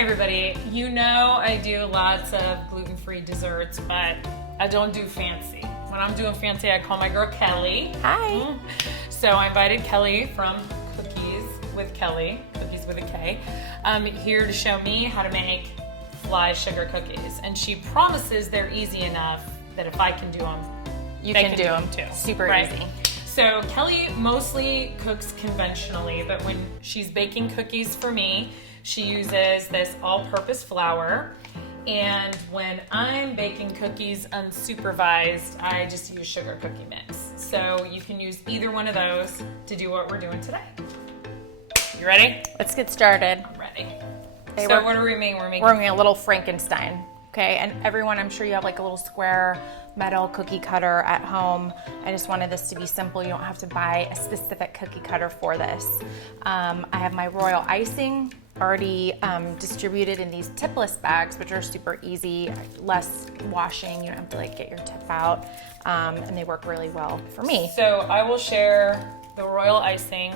Hey everybody, you know I do lots of gluten-free desserts, but I don't do fancy. When I'm doing fancy, I call my girl Kelli. Hi. So I invited Kelli from Cookies with Kelli, Cookies with a K, here to show me how to make fly sugar cookies. And she promises they're easy enough that if I can do them, You they can do them too. Super right? easy. So Kelli mostly cooks conventionally, but when she's baking cookies for me, she uses this all-purpose flour. And when I'm baking cookies unsupervised, I just use sugar cookie mix. So you can use either one of those to do what we're doing today. You ready? Let's get started. I'm ready. Okay, So what are we making? We're making a little Frankenstein. Okay, and everyone, I'm sure you have like a little square metal cookie cutter at home. I just wanted this to be simple. You don't have to buy a specific cookie cutter for this. I have my royal icing already distributed in these Tipless bags, which are super easy, less washing. You don't have to like get your tip out, and they work really well for me. So I will share the royal icing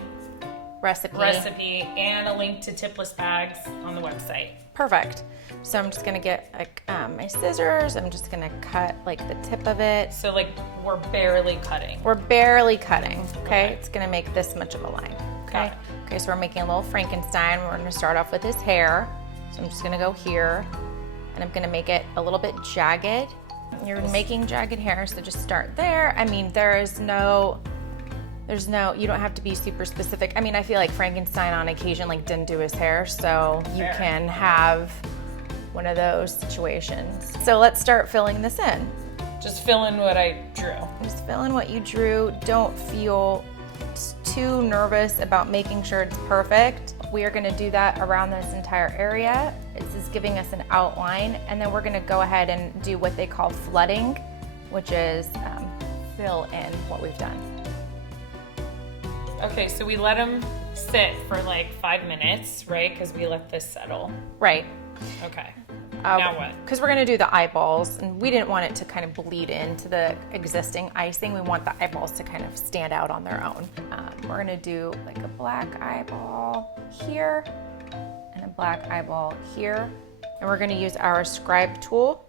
recipe and a link to Tipless bags on the website. Perfect. So I'm just gonna get like my scissors. I'm just gonna cut like the tip of it. So like we're barely cutting. We're barely cutting, okay? It's gonna make this much of a line, okay? Okay, so we're making a little Frankenstein. We're gonna start off with his hair. So I'm just gonna go here, and I'm gonna make it a little bit jagged. You're making jagged hair, so just start there. I mean, there's no, you don't have to be super specific. I mean, I feel like Frankenstein on occasion like didn't do his hair, so you can have one of those situations. So let's start filling this in. Just fill in what I drew. Just fill in what you drew. Don't feel too nervous about making sure it's perfect. We are gonna do that around this entire area. This is giving us an outline, and then we're gonna go ahead and do what they call flooding, which is fill in what we've done. Okay, so we let them sit for like 5 minutes, right? Because we let this settle. Right. Okay. Now what? Because we're gonna do the eyeballs, and we didn't want it to kind of bleed into the existing icing. We want the eyeballs to kind of stand out on their own. We're gonna do like a black eyeball here and a black eyeball here. And we're gonna use our Scribe tool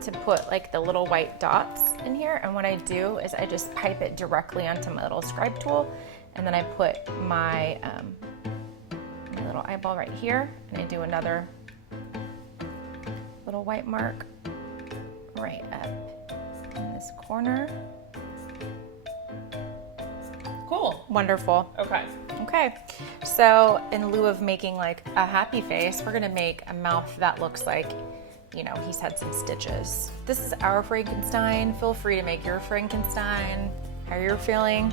to put like the little white dots in here. And what I do is I just pipe it directly onto my little Scribe tool, and then I put my, my little eyeball right here, and I do another little white mark right up in this corner. Cool. Wonderful. Okay. Okay, so in lieu of making like a happy face, we're gonna make a mouth that looks like, you know, he's had some stitches. This is our Frankenstein. Feel free to make your Frankenstein, how you're feeling.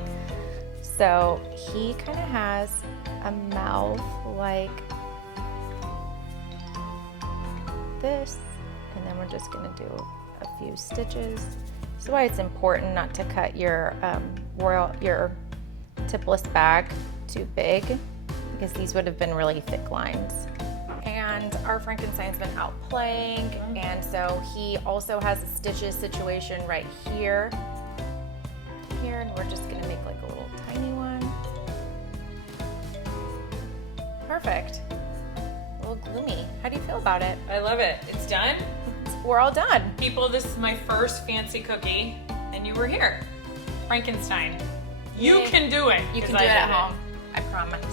So he kind of has a mouth like this, and then we're just gonna do a few stitches. That's why it's important not to cut your your Tipless bag too big, because these would have been really thick lines. And our Frankenstein's been out playing, and so he also has a stitches situation right here. Here, and we're just gonna make like a little tiny one. Perfect. A little gloomy. How do you feel about it? I love it. It's done. We're all done. People, this is my first fancy cookie, and you were here. Frankenstein. You can do it. You can do it at home. I promise.